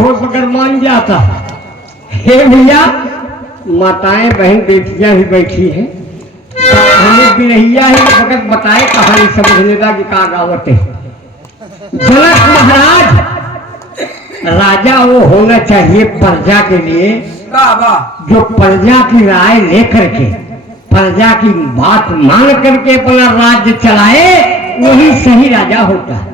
हो मगर मान जाता। हे भैया, माताएं बहन बेटियां भी बैठी हैं, हमें बिरहिया ही वक्त बताए कहानी समझने का कि का गावत है। जनक महाराज राजा वो होना चाहिए प्रजा के लिए जो प्रजा की राय लेकर के प्रजा की बात मान करके अपना राज्य चलाए, वही सही राजा होता है।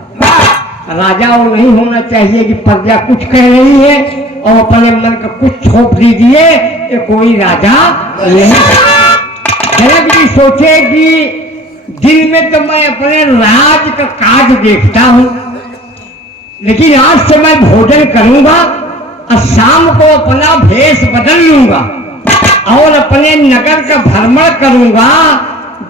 राजा वो नहीं होना चाहिए कि प्रजा कुछ कह रही है और अपने मन का कुछ छोप दीजिए, ये कोई राजा नहीं। जनक जी सोचे कि दिन में तो मैं अपने राज का काज देखता हूं, लेकिन आज से मैं भोजन करूंगा और शाम को अपना भेष बदल लूंगा और अपने नगर का भ्रमण करूंगा,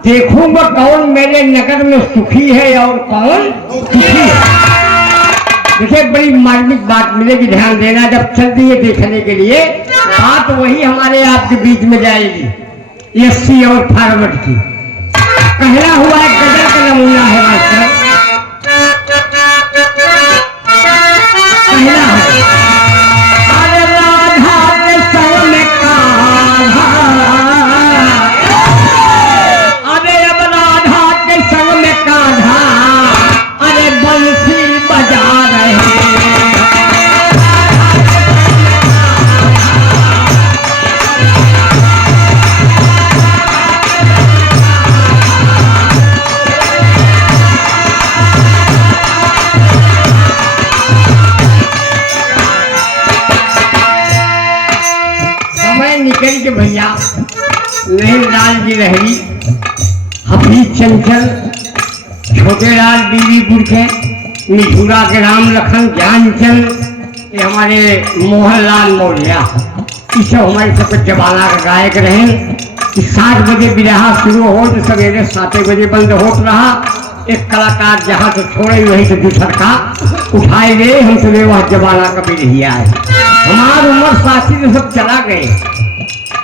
देखूंगा कौन मेरे नगर में सुखी है और कौन दुखी है। देखिए बड़ी मार्मिक बात मिलेगी, ध्यान देना जब चल रही है देखने के लिए। बात वही हमारे आपके बीच में जाएगी, 80 और फॉरवर्ड की। कहना हुआ एक गजल का नमूना है मास्टर, कहना है अरे राधा के संग में कान्हा, अरे अब राधा के संग में कान्हा, अरे बंसी बजा रहे निकल के भैया नहीं लाल जी रही, हफीज चंचल, छोटे लाल बीबीपुर के, मिठूरा के राम लखन ज्ञानचल, ये हमारे मोहनलाल मौर्या, इस हमारे सबके जबाना का गायक रहे। 7 बजे बिरहा शुरू हो तो सवेरे 7 बजे बंद होता रहा। एक कलाकार जहाँ से छोड़े वहीं से दूसर का उठाए गए, हम सभी वह जबाना का बिरहिया है। हमारी उम्र साथी तो सब चला गए,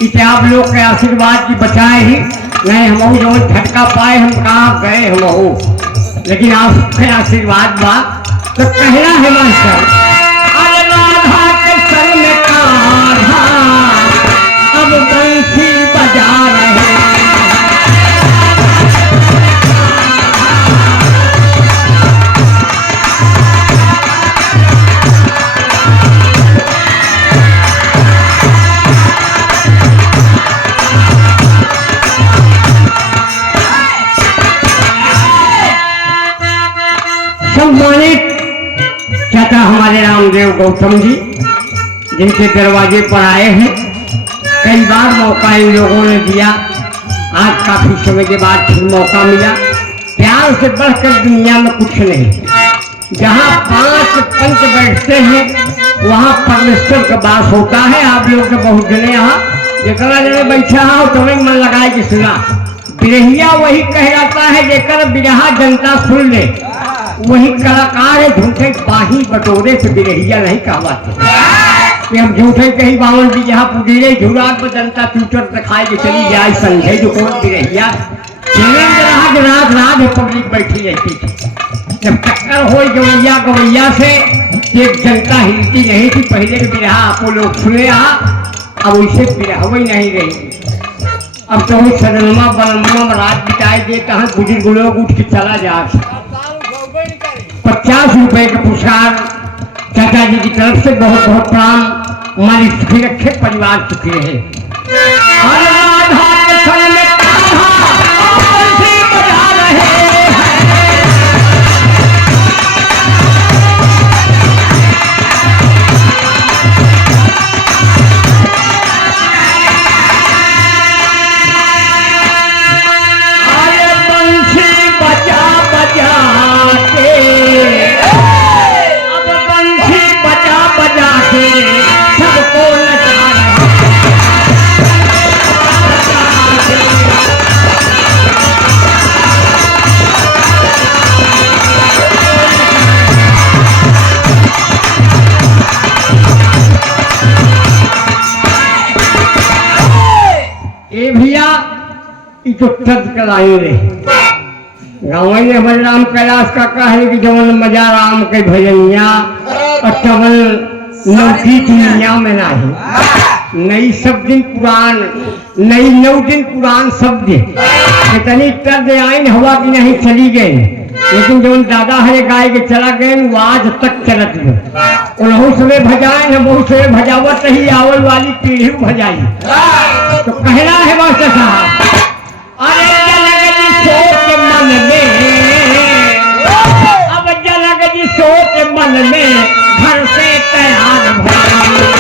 इसे आप लोग के आशीर्वाद की बचाए ही नहीं। हम जो झटका पाए हम कहाँ गए हम हो, लेकिन आपके आशीर्वाद बा तो कहना है मास्टर, अरे राधा के संग में कान्हा, अब बंसी बजा रहे सम्मानित चाचा हमारे रामदेव गौतम जी, जिनके दरवाजे पर आए हैं। कई बार मौका इन लोगों ने दिया, आज काफी समय के बाद फिर मौका मिला। प्यार से बढ़कर दुनिया में कुछ नहीं। जहाँ 5 पंच बैठते हैं वहाँ परमेश्वर का वास होता है। आप लोग के बहुत जने यहाँ जितना जने बैठा हो तुम्हें मन लगाए कि सुना। बिरहिया वही कह जाता है जेकर बिरहा जनता सुन ले, वही कलाकार है। झूठे बाही बटोरे से बिरहिया नहीं कहवाते। हम झूठे कहीं बावन जी जहाँ पुजीरे झुराट पर जनता ट्यूटर दिखाए कि चली जाए संजय जो कौन बिरहिया रात रात है पब्लिक बैठी रहती थी। जब चक्कर हो गवैया गवैया से एक जनता हिलती नहीं थी। पहले के बिरहा आपको लोग सुने अब वैसे बिरहवई नहीं रही। अब तो सदनमा बलनमा रात बिताए देता है, बुजुर्ग लोग उठ के चला जा। 50 रुपए का पुरस्कार चाचा जी की तरफ से बहुत बहुत प्रणाम। हमारी सुखी रखे, परिवार सुखी रहे। तो तर्ज कराए रे गाँव ने हमारे राम कैलाश का कहे कि जवन मजा राम के भजनिया और चवन नौकी दुनिया में नहीं। नई सब दिन पुरान, नई 9 दिन पुरान शब्द इतनी तर्ज आइन हवा की नहीं चली गई, लेकिन जो दादा है गाय के चला गए वो आज तक चलत गए। उन्हों से भजाए न बहुत से भजावत ही आवल वाली पीढ़ी भजाई। तो कहना है मास्टर साहब, अरे जनक जी सोच मन में, अब जनक जी सोच मन में घर से तैयार भइले।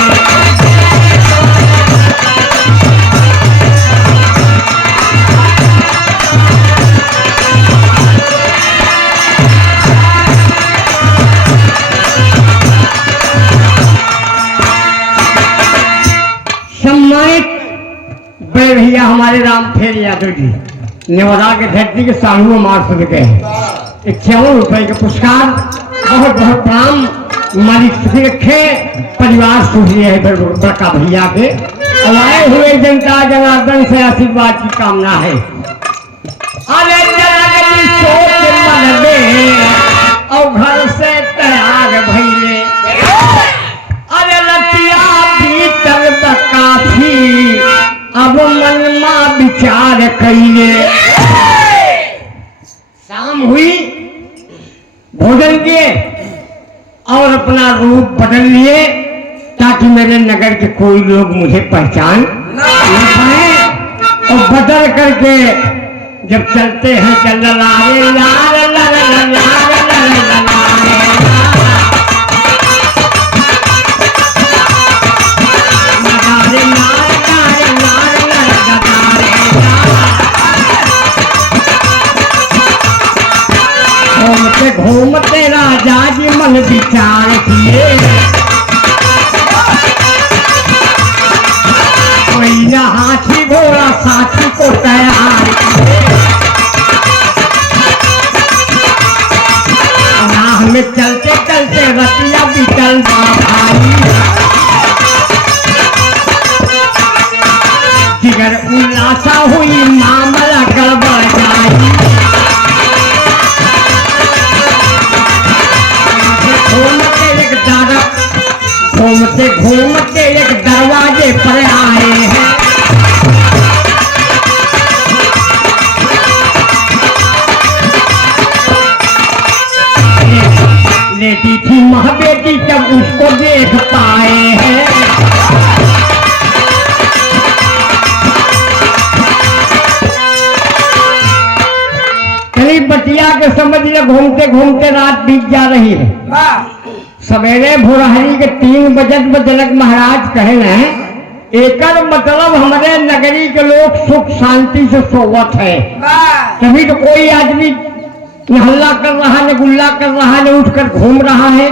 सम्मानित बड़े भैया हमारे राम फेर यादव जी नेवरा के धरती के साढ़ू मार सुन गए हैं। 51 रुपए के पुरस्कार, बहुत बहुत प्रणाम। मालिक सुखी रखे, परिवार सुखी है बड़का भैया के। और आए हुए जनता जनार्दन से आशीर्वाद की कामना है। अरे जनक जी सोच मन में और घर से तैयार भइले। अरे रतिया बीतल काफी, अब मन मा विचार कइले। शाम हुई, भोजन किए और अपना रूप बदल लिए ताकि मेरे नगर के कोई लोग मुझे पहचान न पाए। और बदल करके जब चलते हैं चल लारे लार लार लार लार घूमते राजा जी मन विचार किए। कोई न हाथी घोड़ा साथी को तैयार किए। राह में चलते चलते रतिया बीतल भाई, जिगर उल्लासा हुई मामला गड़बड़ जाई। घूमते घूमते एक दरवाजे पर आए हैं। लेटी थी महाबेटी जब उसको देख पाए हैं। करीब बटिया के समझ लिया, घूमते घूमते रात बीत जा रही है। सवेरे भोरहरी के 3 बजत में जनक महाराज कहे न, एकर मतलब हमारे नगरी के लोग सुख शांति से सोवत है। तभी तो कोई आदमी न हल्ला कर रहा, न गुल्ला कर रहा, न उठकर घूम रहा है।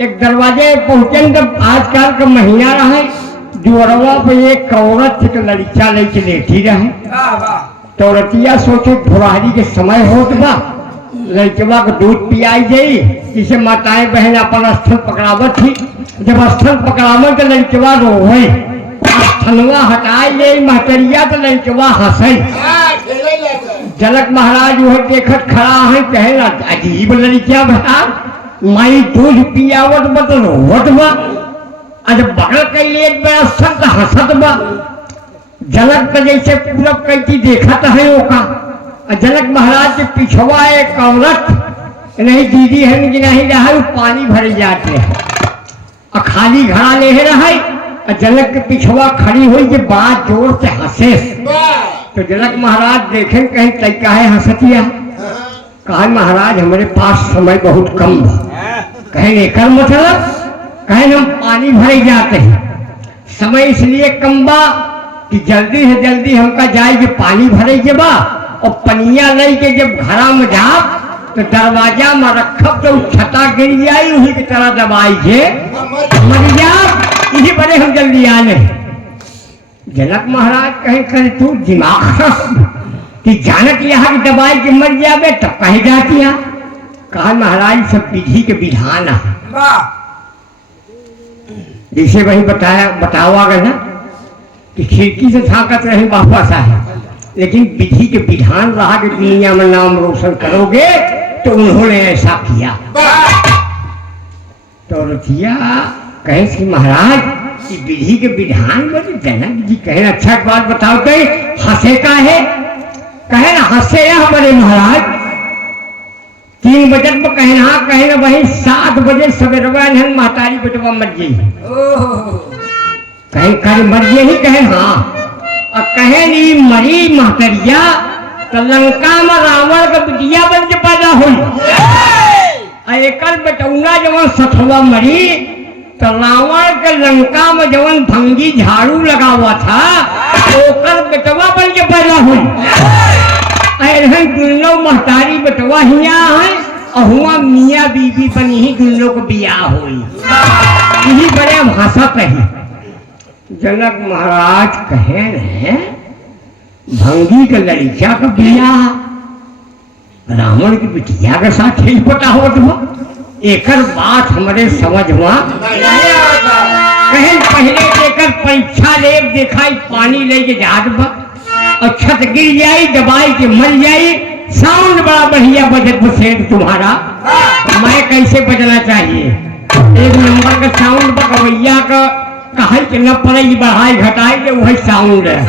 एक दरवाजे पहुंचे जब आजकल का महीना रहा, जोरवा पे एक औरत एक लड़का लेके लेटी रहे। तो रतिया सोचे भोरहरी के समय होत बा, लड़कवा को दूध पियाई जाई, जिसे माताएं बहन अपन स्थल पकड़ावत थी। जब स्थल पकड़ावत तो लड़कवा रोए, स्थलवा हटाई ले महतरिया तो लड़कवा हंसे। जनक महाराज वह देखत खड़ा है, कहे अजीब लड़किया बता, माई दूध पियावत बा तो रोवत बा, जब बगल कैले एक बड़ा संत हंसत बा। जनक तो जैसे पूरब कैती देखत है ओका। जनक महाराज के पिछवा एक औरत नहीं दीदी है कि नहीं रहा, पानी भर जाते हैं और खाली घड़ा ले रहा। जनक के पिछवा खड़ी हुई कि बात जोर से हंसे। तो जनक महाराज देखे कहीं तरीका है हंसतिया। कहा महाराज हमारे पास समय बहुत कम बा। कहे लेकर मतलब, कहे हम पानी भरे जाते हैं, समय इसलिए कम बा कि जल्दी से जल्दी हमका जाए पानी भरे के बा। और पनिया नहीं के जब घरा में जाओ तो दरवाजा में रखब तो छता गिर जाई, उसी की तरह दबाई के मर जाओ, इसी बड़े हम जल्दी आने। जनक महाराज कहे करे तू दिमाग कि जानक यहाँ की दबाई के मर जावे तब कहे जाती है। कहा महाराज सब विधि के विधान है, जैसे वही बतावा गया ना कि खिड़की से झांकत रहे वापस आए, लेकिन विधि के विधान रहा कि दुनिया में नाम रोशन करोगे, तो उन्होंने ऐसा किया। तो रतिया कहे कि महाराज ये विधि के विधान बोले जनक जी कहे अच्छा बात बताओ कहे हंसे का है कहे ना हंसे हमारे महाराज 3 बजे में कहना कहे ना वही 7 बजे सवेरे महतारी बेटवा मर गई कहे कर मर गई ही कहे हाँ और कहे नी मरी महतरिया तो लंका में रावण का बिटिया बन के पैदा हुई एकर बेटौना जवन सथवा मरी तो रावण के लंका में जवन भंगी झाड़ू लगा हुआ था ओकर बेटवा बन के पैदा हुई दुल्लो महतारी बेटवा हिया है और हुआ मियाँ बीबी बनी ही दुल्लो को बियाह हुई यही बड़े भाषा कही जनक महाराज कहे हैं भंगी के लड़किया का बियाह रावण की बिटिया के साथ ही पता हो तो एक बात हमारे समझ हुआ कहे पहले लेकर परीक्षा ले देखा पानी लेके जात बा और छत गिर जाई दबाई के मर जाई साउंड बड़ा बढ़िया बजट सेठ तुम्हारा मैं कैसे बजना चाहिए 1 नंबर का साउंड बकवैया का कहा कि न पड़ेगी बढ़ाई घटाई के वही साउंड है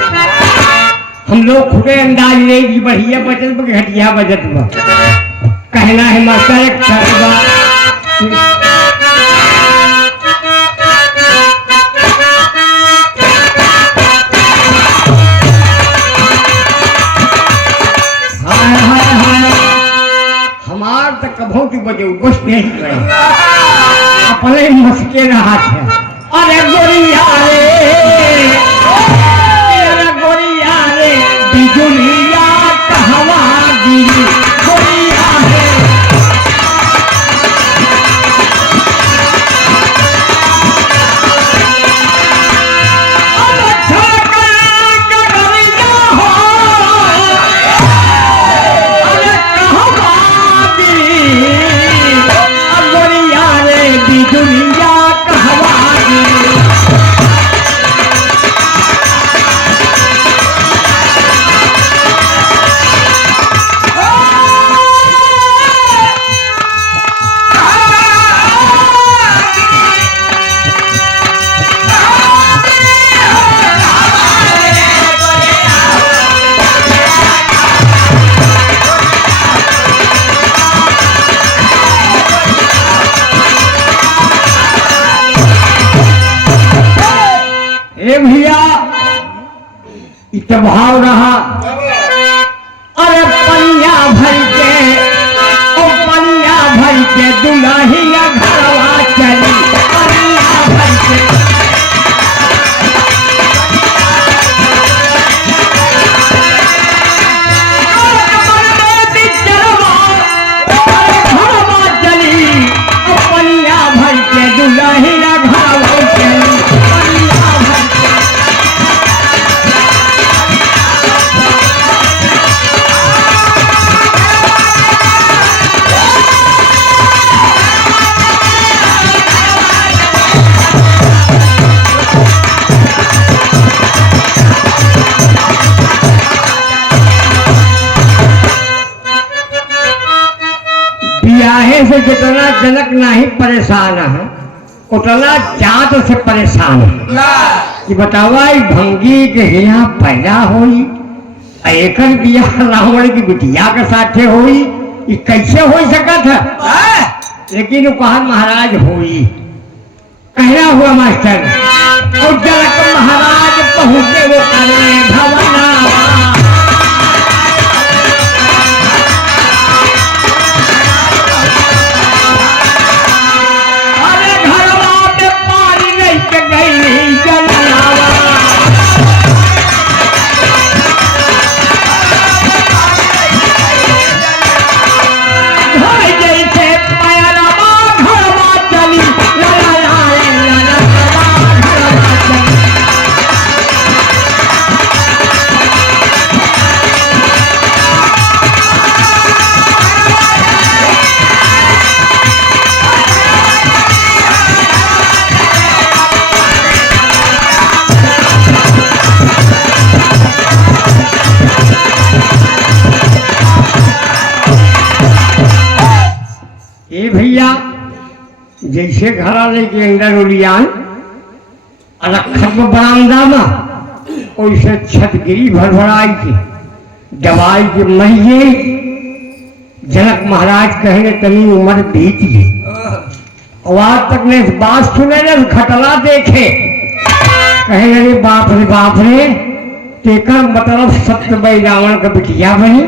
हम लोग खुदे अंदाज लेगी बढ़िया बजट में घटिया बजट में कहना है मास्टर हमार तक कभों की बजे कुछ नहीं रहे अपने मस्के रहा थे अरे गोरिया रे बिजुलिया कहवा गिरी गोरिया रे भैया भाव रहा अरे पनिया भर के दुल्हिया घरवा चली पनिया भर के पनिया भर के दुल्हिया घरवा चली ब्याहे से जितना जनक नहीं परेशान है उतना जात से परेशान है कि बतावा भंगी के यहाँ पैदा हुई एकर बियाह रावण की बिटिया के साथे हुई ये कैसे हो सकत है लेकिन वो कहा महाराज हुई कहना हुआ मास्टर और जनक महाराज पहुंचे वो करने भवना जैसे घर आने के अंदर उलियान रखत में बरामदा में वैसे छतगिरी भरभराई के दवाई के मरिए। जनक महाराज कहे तनी उम्र बीत गई और आज तक ने बात सुने न घटना देखे। कहे अरे बाप रे तेकर मतलब सत्यवती रावण का बिटिया बनी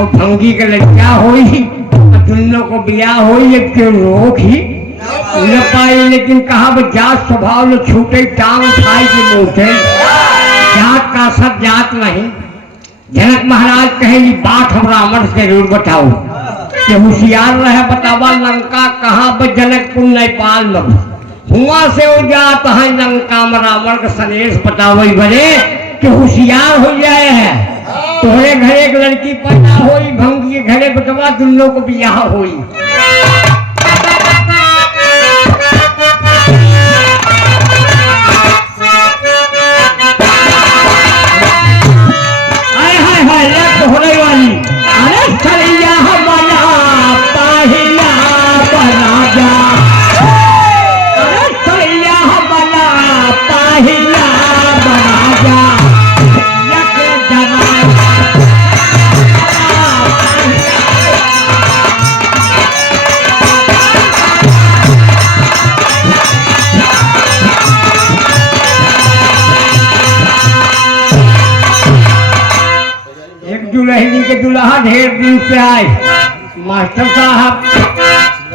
और भंगी के लड़किया हो दोनों को बियाह हो एक के रोक ही न पाई। लेकिन कहा जात स्वभाव न छूटे टांग उठाई के मोटे जात का सब जात नहीं। जनक महाराज कहेली बात हम रावण से जरूर बताओ कि होशियार रहे बतावा लंका कहाँ पर जनकपुर नेपाल में हुआ से हो जात है लंका में रावण का संदेश बताओ बड़े कि होशियार हो जाए है। तोहरे घरे एक लड़की पैदा होई भंगी के घरे बतवा दोनों को बियाह होई। दुल्हनी के दुल्हा ढेर दिन से आए मास्टर साहब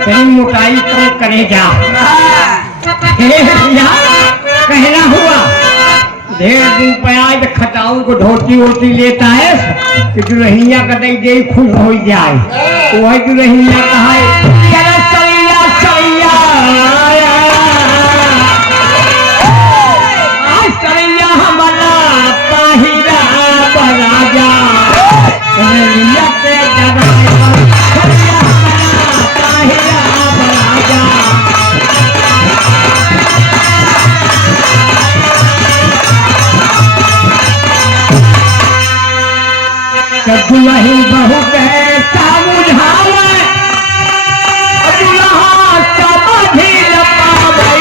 कहीं मोटाई कम करे जा कहना हुआ ढेर दिन पे आए तो खटाऊ को धोती वोती लेता है कि दुल्हनिया का दे खुश हो जाए। वही दुल्हनिया कहा दुल्ही बहु कैसा बुझावे दुल्हा समझी न पावे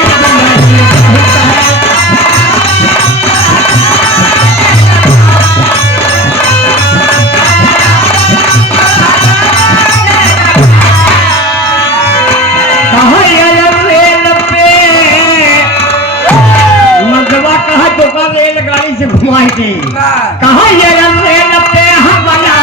मगवा कहा तो रेलगाड़ी से घुमाई थी कहा रेल पे हम बना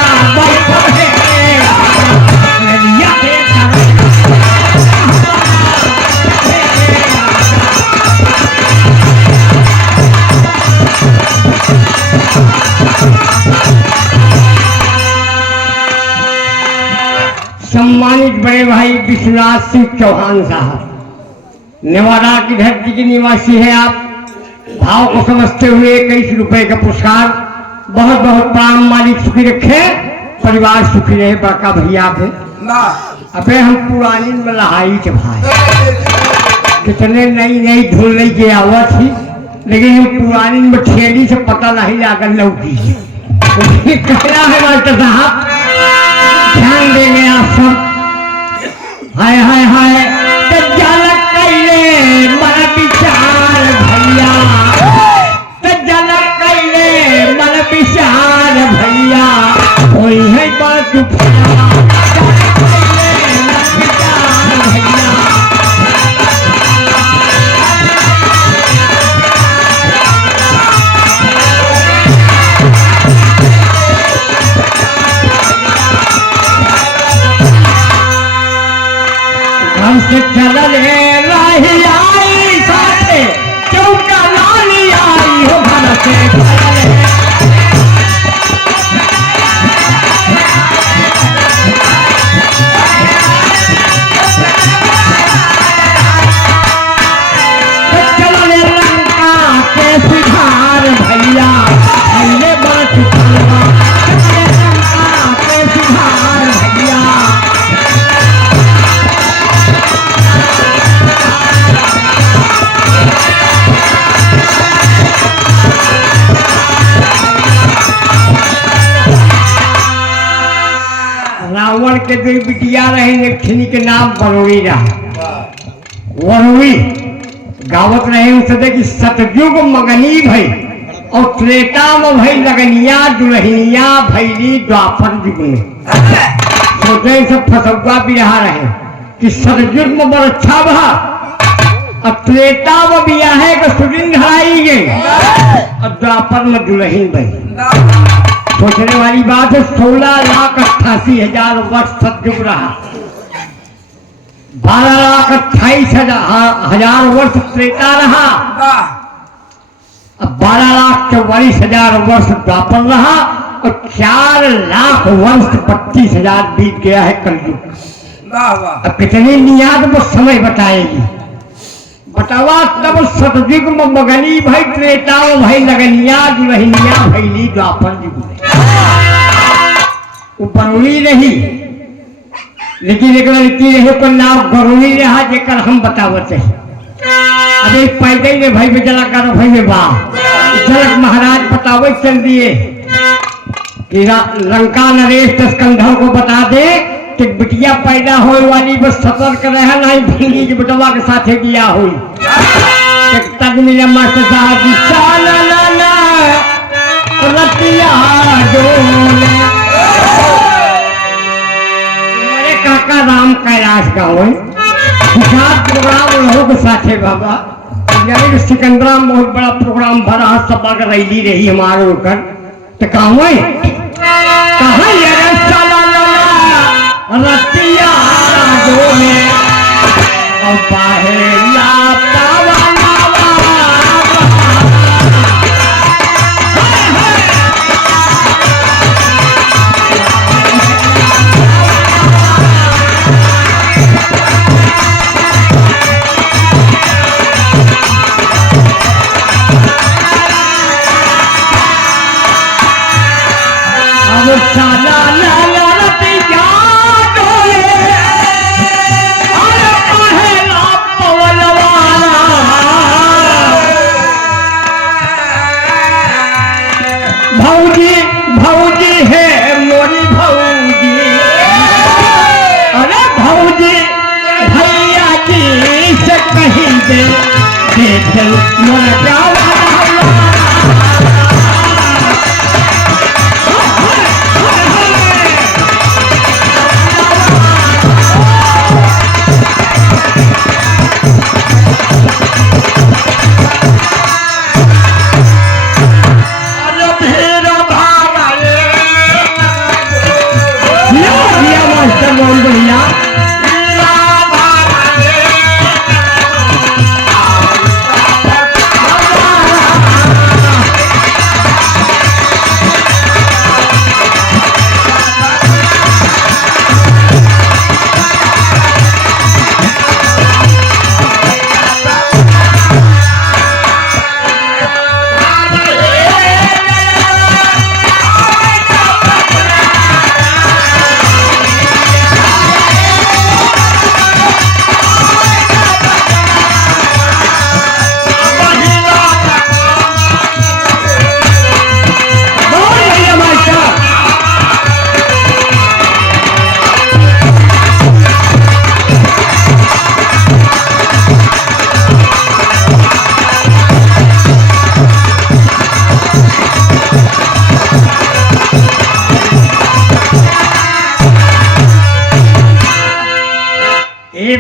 सम्मानित बड़े भाई विश्वनाथ सिंह चौहान साहब नेवाड़ा की धरती के निवासी है आप। भाव को समझते हुए 21 रुपए का पुरस्कार बहुत बहुत प्राण मालिक सुखी रखे परिवार सुखी रहे। बड़का भैया थे अबे हम पुरानी में लहाई थे भाई कितने नई नई धुल नहीं के आवा थी लेकिन हम पुरानी में ठेली से पता नहीं लाकर लौकी कहना है मास्टर साहब ध्यान देंगे आप सब। हाय हाय हाय जलक कैले मन विचार भैया जलक कैले मन विचार भैया कोई है बात से चलल रही आई साथे चौका लाली आई हो घर से चलल लंका के सुधार भैया पहले बात लंका के सुधार भैया रावण के दो बिटिया रहे खिनी के नाम बरोड़ी रहा वरुई गावत रहे उससे कि सतयुग मगनी भई और त्रेता में भई लगनिया दुल्हनिया भैली द्वापर युग में। सोचे सब फसुआ भी रहा रहे कि सतयुग में बड़ा अच्छा बहा और त्रेता में बिया है कि सुदिन हराई गई और द्वापर में दुल्हन भई। सोचने वाली बात है 16,88,000 वर्ष सतयुग रहा, 12,28,000 वर्ष त्रेता रहा, अब 12,44,000 वर्ष द्वापर रहा और 4,00,000 वर्ष 32,000 बीत गया है कलयुग। अब कितनी नियाद वो समय बताएगी, बतावा तब सतयुग में मगनी भाई त्रेता भाई लगनिया दुल्हनिया भैली द्वापर युग में। वो बरुणी रही लेकिन एक लड़की रही को नाम गरुणी रहा जेकर हम बतावत है। अरे पैदल में भाई जला कर भाई में बा जनक महाराज बतावे चल दिए कि लंका नरेश स्कंधर को बता दे कि बिटिया पैदा होने वाली बस सतर्क रहे नहीं भंगी की बेटवा के साथ दिया हुई। तक मिले मास्टर साहब रतिया मेरे काका राम कैलाश का हो प्रोग्राम लोगों के साथ है बाबा यानी सिकंदरा में बहुत बड़ा प्रोग्राम भरा सभा का रैली रही हमारे ऊपर तो कहाँ रतिया में और बाहेला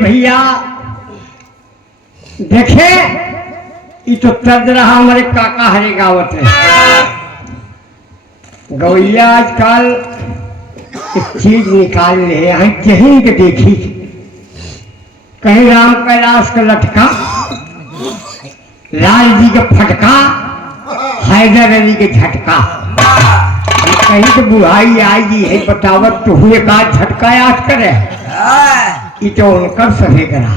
भैया देखे ये तो तर्ज रहा हमारे काका हरे गावत है गवैया आजकल एक चीज निकाल रहे हैं कहीं के देखी कहीं राम कैलाश का लटका लाल जी का फटका हैदर अली के झटका कहीं तो बुढ़ाई आई है बतावत तो हुए का झटका याद करे ये तो उनकर सभी करा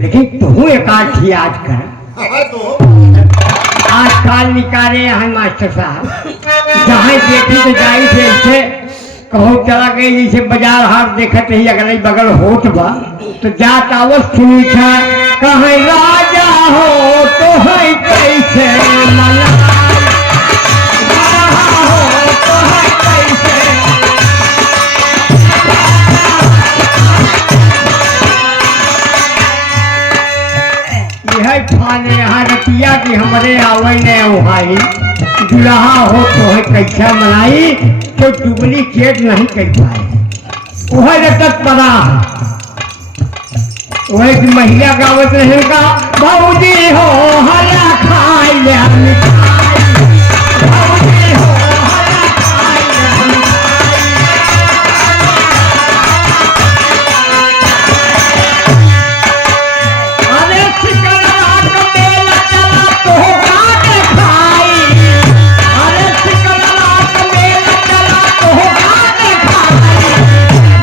लेकिन तू एक याद कर आजकल निकाले हैं मास्टर साहब जहाँ देखी तो जाई थे ऐसे कहो चला गई जैसे बाजार हाथ देखत ही अगल बगल होत बा तो जात आवत सुनी था कहीं राजा हो तो है कैसे मना हो तो है कैसे कहतिया कि हमारे आवे ने वहाई दुल्हा हो तो है कैसा मनाई तो डुप्लीकेट नहीं कर पाए वह रटत पड़ा वह की महिला गावत रहे का भौजी हो हला खाई ले मिठाई भौजी हो हला खाई ले मिठाई अरे सिकलवा के मेला चला तो गात खाई अरे सिकलवा के मेला चला तो गात खाई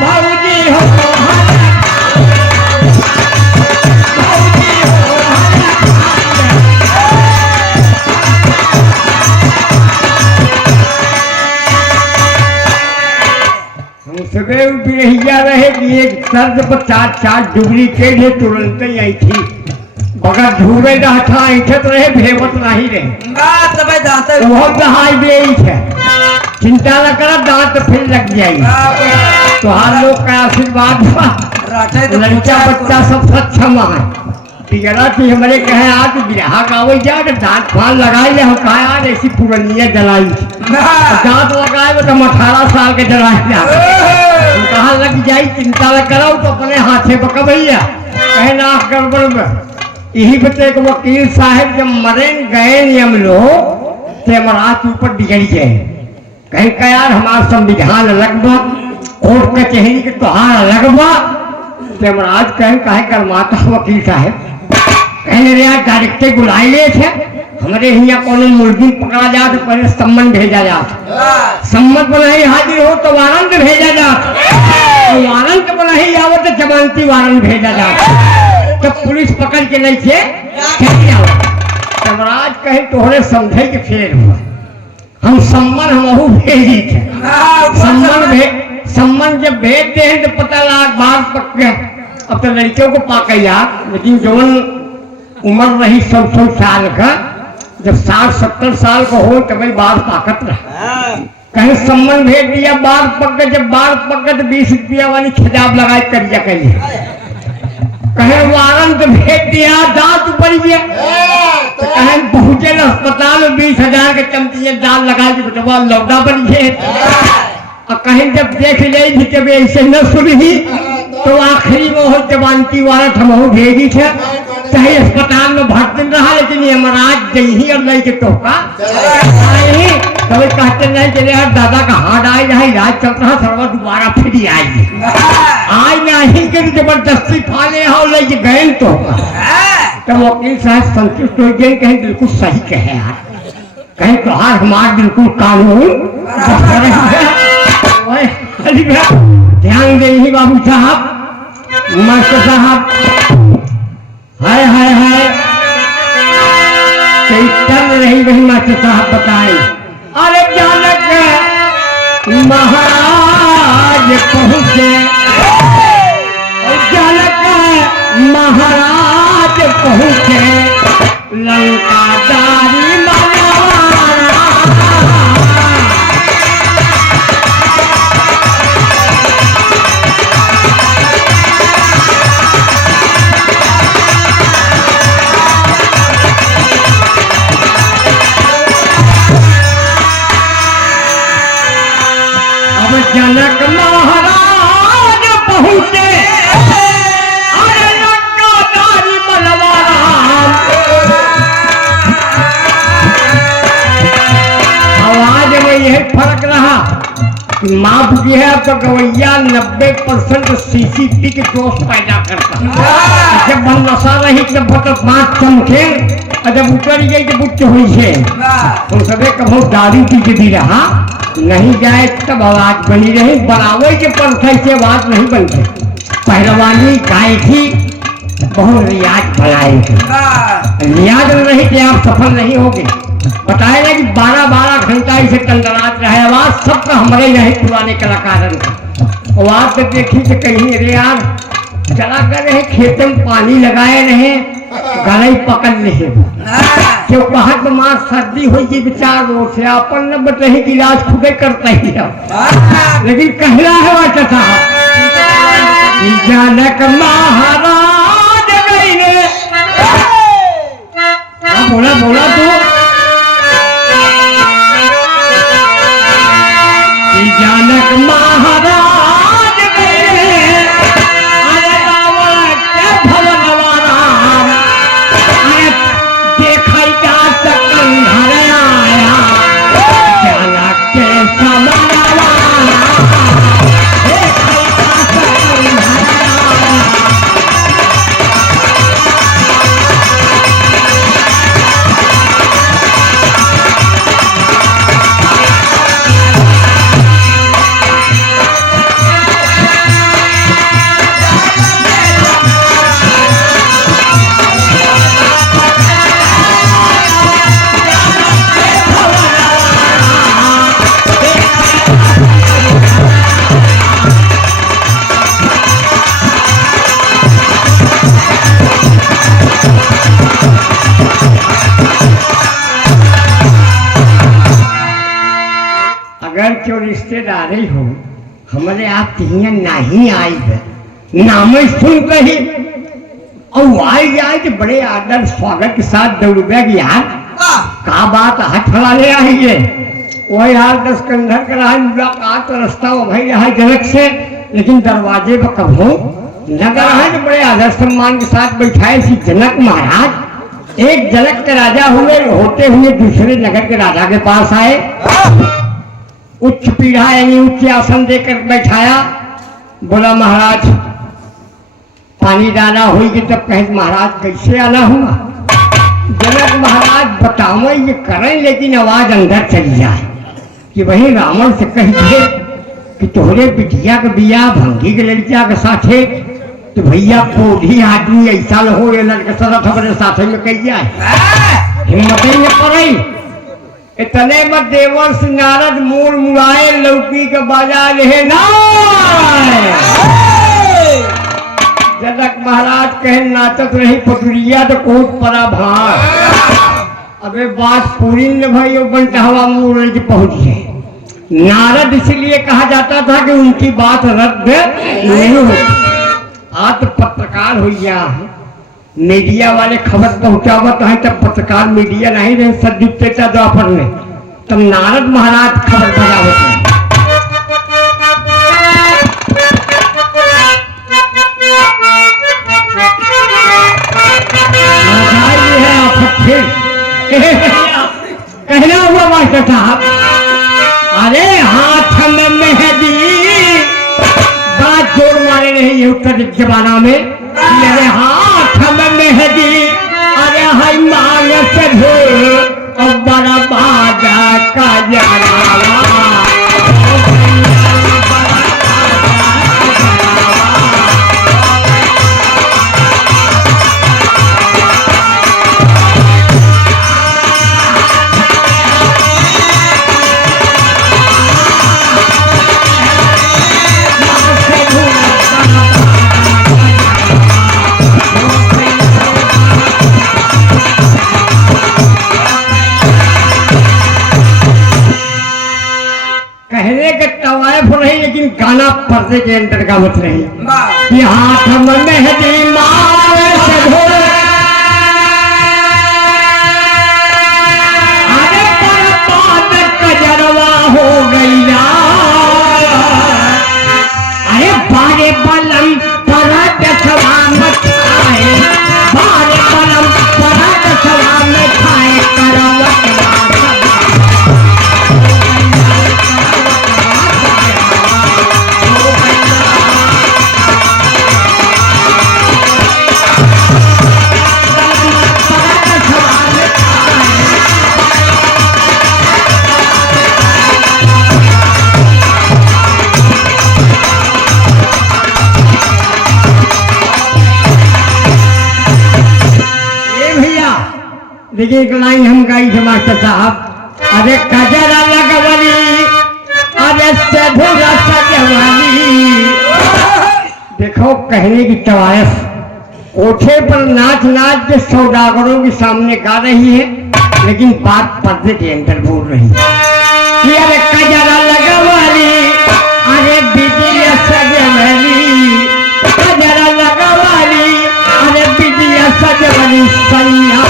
भौजी हो हला सदैव बिरहिया रहे कि एक सर्द पर चार चार डुप्लीकेट है तुरंत ही आई थी बगैर धूबे रहता ऐठत रहे भेवत नहीं रहे बहुत दहाई भी है चिंता न करा दांत फिर लग जाएगी तो हर लोग का आशीर्वाद लड़का बच्चा सब सक्षम है पिघला थी हमारे कहे आज बिरहा गावल जा दांत फान लगाई ले हम कहा यार ऐसी पुरानिया जलाई दांत लगाए वो तो 18 साल के जलाई जा कहा लग जाई चिंता न कराओ तो अपने हाथे पका भैया कहे ना गड़बड़ में यही बच्चे एक वकील साहब जब मरे गए हम लोग तो हमारा ऊपर बिगड़ गए कहीं का यार हमारा संविधान अलग बा कोर्ट कचहरी के त्योहार अलग बा तो महाराज कहें कहे कर माता वकील साहब कहने रे यार डायरेक्टर बुलाए ले थे हमारे यहाँ कोनो मुलजिम पकड़ा जा तो पहले सम्मन भेजा जा सम्मत बनाई हाजिर हो तो वारंट भेजा जा वारंट बनाई आओ तो जमानती वारंट भेजा जा तो पुलिस पकड़ के नहीं थे महाराज कहे तोहरे समझे के फेर हुआ हम सम्मन हमहू भेजी थे सम्मन जब भेजते हैं तो पता लगा बाहर पक गया अब तो लड़कियों को पाका यार लेकिन जवन उम्र रही 100 साल का जब 60-70 साल का हो तब बाल पाकत रहा कहीं सम्मन भेज दिया बाल पक गए जब बाल पक गए तो 20 रुपया वाली खिताब लगाए करिया करिए कहे वारंट भेज दिया दांत ऊपर गया तो कहे पहुंचे अस्पताल में 20,000 के चमचिए दाल लगा के बेटवा लौटा बन गए और कहीं जब देख ले जब ऐसे न सुनी तो आखिरी में हो जवानती वारंट हम भेजी थे चाहे अस्पताल में भर्ती रहा लेकिन ये महाराज जही और नहीं के टोका कभी कहते नहीं चले यार दादा का हार्ट आई रहा इलाज चल रहा सर्वा दोबारा फिर आई आज नहीं के जबरदस्ती फाले हो ले गए तो वकील साहब संतुष्ट हो गए कहीं बिल्कुल सही कहे यार कहीं तो हार हमार बिल्कुल कानून ध्यान दे ही बाबू साहब मास्टर साहब हाय हाय हाय चल रही वही मास्टर साहब बताए अरे जनक महाराज पहुंचे जनक महाराज पहुंचे लंका दारी जनक महाराज पहुंचे अरे लंका दारी आवाज में यह फर्क रहा कि माफ की है तो गवैया 90% सीसीपी के दोष पैदा करता जब हम नशा रही तब तो 5 चमके और जब उतर गई तो बुच्च हुई है तो सबे कभो दारू की जदी रहा नहीं जाए तब आवाज बनी रही बनावे के परथई से आवाज नहीं बनती पहलवानी गायकी बहुत रियाज बनाए रियाज रही कि आप सफल नहीं होगे बताए ना कि 12-12 घंटा इसे टंडरात रहे आवाज सबका हमारे यहाँ पुराने कलाकार आवाज तो देखी तो कहीं अरे यार चला कर रहे खेत में पानी लगाए रहे गले पकड़ रहे क्यों कहा तो मां सर्दी होगी विचार वो से अपन न बतही कि इलाज खुदे करता ही है लेकिन कहला है वाचा साहब जनक महाराज गईले अब बोला बोला तू कि जानक महाराज गए अरे रावण के भवनवारा अरे देखा जा सकंधर आया जानक के समनवा देखा जा सकंधर आया। अगर जो रिश्तेदारी हो हमारे आप तिहिया नहीं आई है नाम सुन कही और आई जाए तो बड़े आदर स्वागत के साथ दौड़बे की यार का बात हाथ फड़ा ले आई है वो यार 10 कंधर का रहा मुलाकात रास्ता वो भाई रहा जनक से लेकिन दरवाजे पर कब हो लगा रहा है तो बड़े आदर सम्मान के साथ बैठाए सी जनक महाराज एक जनक के राजा हुए होते हुए दूसरे नगर के राजा के पास आए उच्च पीढ़ा यानी उच्च आसन देकर बैठाया बोला महाराज पानी डाला हुई कि तब कहे महाराज कैसे आना हुआ जनक महाराज बताओ ये करें लेकिन आवाज अंदर चली जाए कि वही रावण से कहिए कि तोहरे बिटिया के बिया भंगी के लड़किया के साथे तो भैया कोढ़ी आदमी ऐसा हो ये लड़के साथ हमारे साथे में कही जाए हिम्मत ही न पड़ी इतने मत देवर से नारद मोर मुड़ाए लौकी के बाजार है ना जनक महाराज कहे नाचत रही पटुरिया तो कोट परा भार अबे बात पूरी न भाई बनता हवा मोड़ पहुंच गए नारद इसलिए कहा जाता था कि उनकी बात रद्द नहीं होती आज तो पत्रकार हो गया है मीडिया वाले खबर पहुंचावत है तब पत्रकार मीडिया नहीं रहे सदुपता द्वापर में तब नारद महाराज खबर पहुंचावत है कहना हुआ मास्टर साहब अरे हाथ में मेहंदी बात जोड़ मारे नहीं उत्तर जमाना में मेरे हाथ में मेहंदी अरे हाय मांग से धो और बड़ा बाजा का जलावा लेकिन गाना पर्दे के अंदर का मत नहीं कि हाथ में मेहंदी मार से धो अरे बर्बाद कजरवा हो गईला अरे बारे बलम परद सवा में खाए बारे बलम परद सवा में खाए करवट देखिए एक लाइन हम गाई थे मास्टर साहब अरे कजरा लगवली अरे से भोला सजवली देखो कहने की तवायफ कोठे पर नाच नाच के सौदागरों के सामने गा रही है लेकिन बात पर्दे के अंदर बोल रही है अरे कजरा लगवली अरे बिजलिया सजवली कजरा लगवली अरे बिजलिया सजवली सैया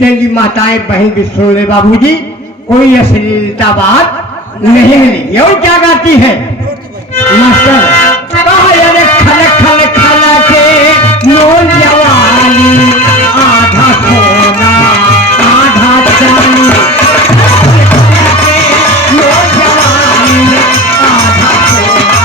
जितने भी माताएं बहन भी सुन ले बाबूजी, कोई अश्लीलता बात नहीं मिली। और क्या गाती है मास्टर, अरे खल खल खल के मोर जवानी, आधा सोना आधा चांदी, मोर जवानी आधा सोना।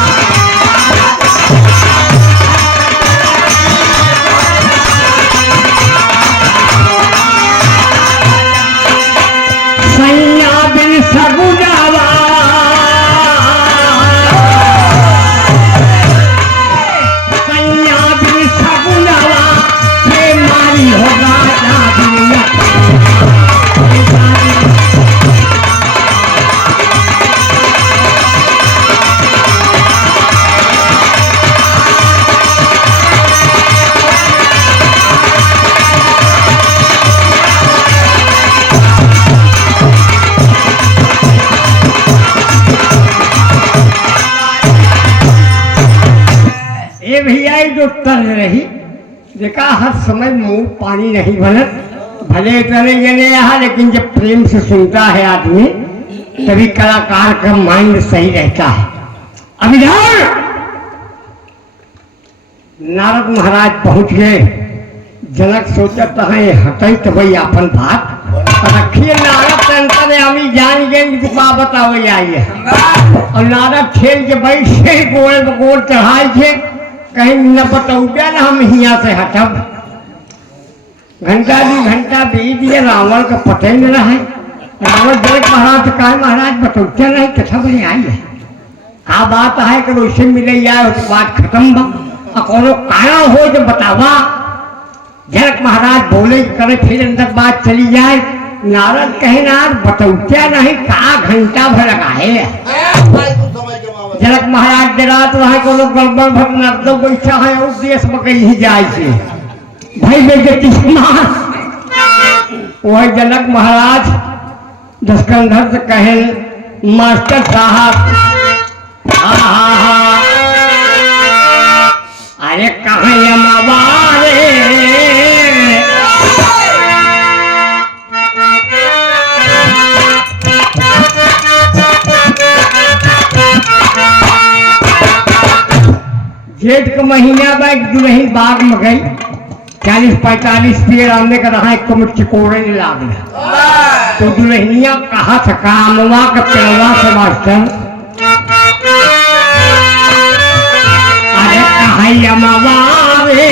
सैया बिन सगुनावा, सैया बिन सगुनावा, ये मारी होगा ना दुनिया। ये भैया जो तर्ज रही, देखा हर समय मुंह पानी नहीं बनत, भले इतने जने यहाँ, लेकिन जब प्रेम से सुनता है आदमी तभी कलाकार का माइंड सही रहता है। अब इधर नारद महाराज पहुंच गए। जनक सोचता है हटई तो भाई अपन बात रखिए। नारद अंतर्यामी जान गए कि तुका बताओ आइए। और नारद खेल के बैठे गोल गोल चढ़ाई थे, कहीं न बतौगे ना हम यहाँ से हटब। घंटा 2 घंटा बीत गया, रावण का पता ही नहीं रहा है। रावण जनक महाराज से कहा महाराज बतौते नहीं कथा बड़ी आई है, का बात है कि वैसे मिले जाए उसके बाद खत्म बा, कोनो कारण हो तो बतावा। जनक महाराज बोले करे फिर अंदर बात चली जाए। नारद कहे नार बतौते नहीं, का घंटा भर लगाए। जनक महाराज डरात रहे को लोग गड़बड़ भर नर्दो बैठा है उस देश में कहीं जाए से भाई बेटी वही जनक महाराज दशकंधर से कहे मास्टर साहब, हाँ हाँ हाँ, अरे कहाँ यमवारे जेठ का महीना में दुल्हन बाग में गई, 40-45 पेड़ आमने का रहा, एक मिर्ची कोड़े नहीं लागला। तो दुल्हनिया कहा था कामवा का पेड़वा से मास्टर, अरे कहा अमावारे,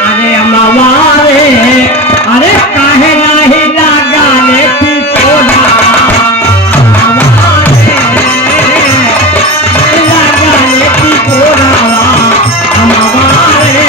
अरे अमावारे, अरे काहे नहीं लगा लेती कोड़ा, लगा लेती कोड़ा अमावारे।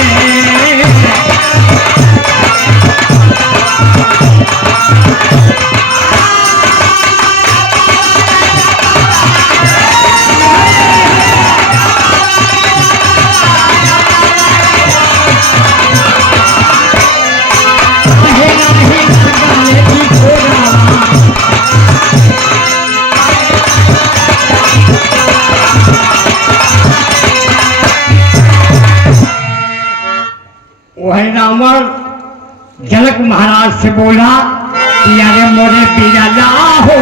वही रावण जनक महाराज से बोला कि अरे मोरे बिरला हो